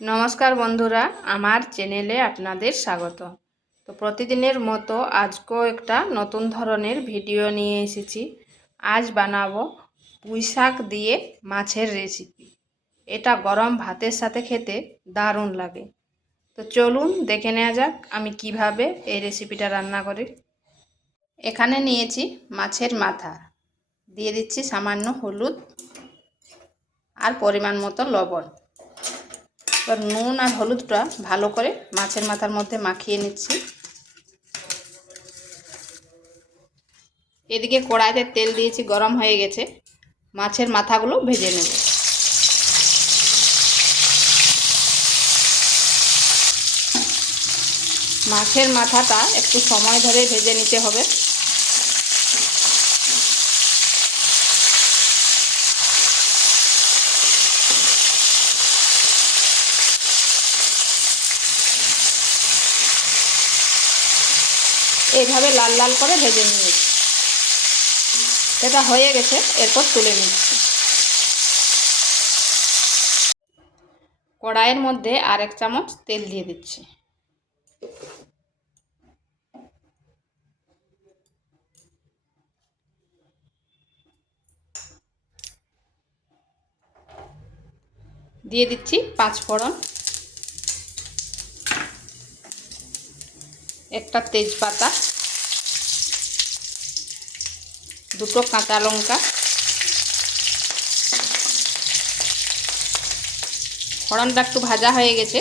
নমস্কার বন্ধুরা, আমার চ্যানেলে আপনাদের স্বাগত। তো প্রতিদিনের মতো আজকেও একটা নতুন ধরনের ভিডিও নিয়ে এসেছি। আজ বানাবো পুঁইশাক দিয়ে মাছের রেসিপি। এটা গরম ভাতের সাথে খেতে দারুণ লাগে। তো চলুন দেখে নেওয়া যাক আমি কিভাবে এই রেসিপিটা রান্না করি। এখানে নিয়েছি মাছের মাথা, দিয়ে দিচ্ছি সামান্য হলুদ আর পরিমাণ মতো লবণ। এবার নুন আর হলুদটা ভালো করে মাছের মাথার মধ্যে মাখিয়ে নিচ্ছি। এদিকে কড়াইতে তেল দিয়েছি, গরম হয়ে গেছে। মাছের মাথাগুলো ভেজে নেব। মাছের মাথাটা একটু সময় ধরে ভেজে নিতে হবে। এইভাবে লাল লাল করে ভেজে নিয়েছি। এটা হয়ে গেছে, এরপর তুলে নিচ্ছি। কড়াইয়ের মধ্যে আর 1 চামচ তেল দিয়ে দিচ্ছি। দিয়ে দিচ্ছি 5 ফোড়ন, একটা তেজপাতা, 2টো কাঁচা লঙ্কা। ফোড়নটা একটু ভাজা হয়ে গেছে,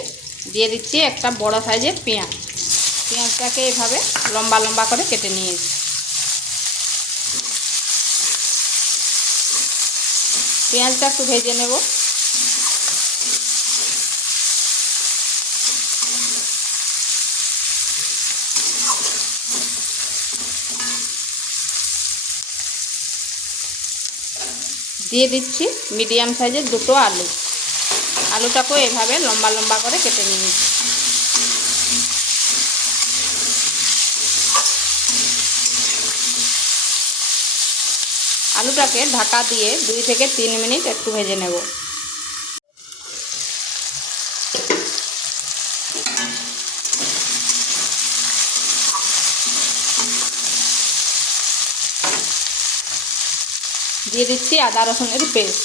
দিয়ে দিচ্ছি একটা বড় সাইজের পেঁয়াজ। পেঁয়াজটাকে এভাবে লম্বা লম্বা করে কেটে নিয়েছি। পেঁয়াজটা একটু ভেজে নেব। দিয়ে দিচ্ছি মিডিয়াম সাইজের 2টো আলু। আলুটাকেও এভাবে লম্বা লম্বা করে কেটে নিয়েছি। আলুটাকে ঢাকা দিয়ে 2 থেকে 3 মিনিট একটু ভেজে নেব। দিয়ে দিচ্ছি আদা রসুনের পেস্ট।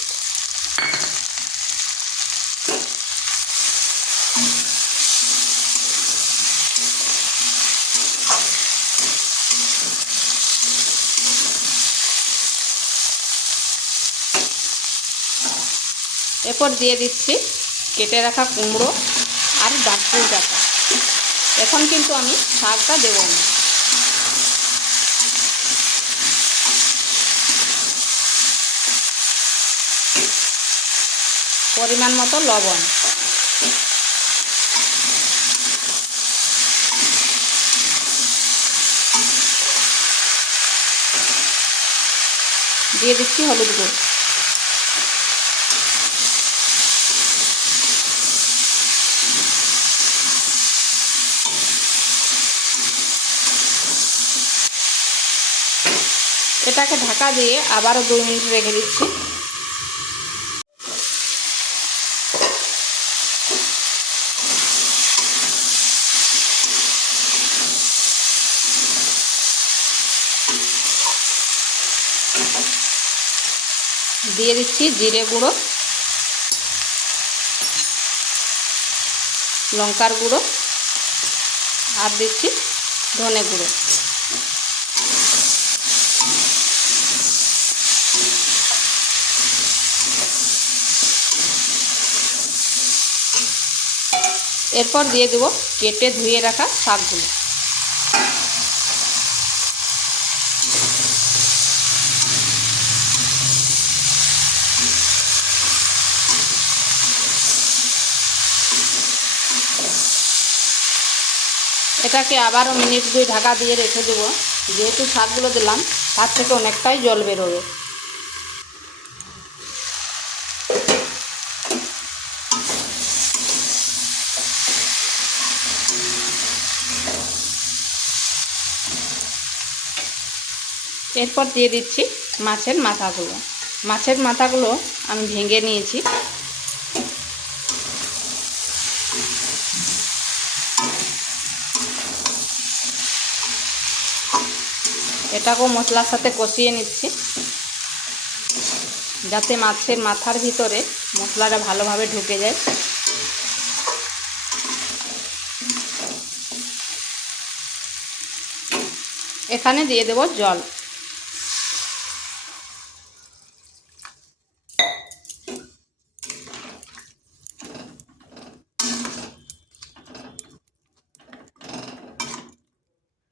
এরপর দিয়ে দিচ্ছি কেটে রাখা কুমড়ো আর ডাঁটপুর ডাঁটা। এখন কিন্তু আমি শাকটা দেব না। পরিমাণ মতো লবণ, দিয়ে দিচ্ছি হলুদ গুঁড়ো। এটাকে ঢাকা দিয়ে আবারও 2 মিনিট রেখে দিচ্ছি। দিয়ে দিচ্ছি জিরে গুঁড়ো, লঙ্কার গুঁড়ো আর দিচ্ছি ধনে গুঁড়ো। এরপর দিয়ে দেবো কেটে ধুয়ে রাখা শাকগুলো। এটাকে আবারও মিনিট 2 ঢাকা দিয়ে রেখে দেবো। যেহেতু শাকগুলো দিলাম তার থেকে অনেকটাই জল বেরোবে। এরপর দিয়ে দিচ্ছি মাছের মাথাগুলো। মাছের মাথাগুলো আমি ভেঙে নিয়েছি। এটাকেও মশলার সাথে কষিয়ে নিচ্ছি যাতে মাছের মাথার ভিতরে মশলাটা ভালোভাবে ঢুকে যায়। এখানে দিয়ে দেব জল।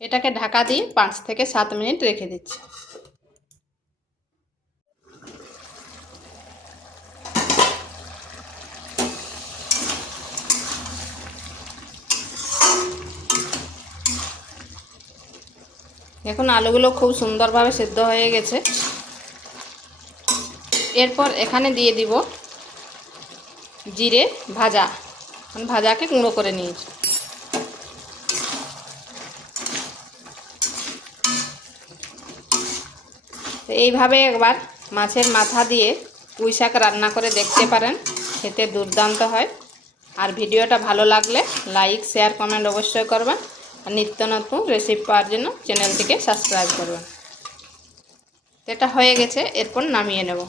এটাকে ঢাকা দিয়ে 5 থেকে 7 মিনিট রেখে দিচ্ছি। এখন আলুগুলো খুব সুন্দরভাবে সেদ্ধ হয়ে গেছে। এরপর এখানে দিয়ে দিব জিরে ভাজা, ভাজাকে গুঁড়ো করে নিয়েছি। এইভাবে একবার মাছের মাথা দিয়ে পুঁই শাক রান্না করে দেখতে পারেন, খেতে দুর্দান্ত হয়। আর ভিডিওটা ভালো লাগলে লাইক শেয়ার কমেন্ট অবশ্যই করবেন। আর নিত্য নতুন রেসিপি পাওয়ার জন্য চ্যানেলটিকে সাবস্ক্রাইব করবেন। এটা হয়ে গেছে, এরপর নামিয়ে নেব।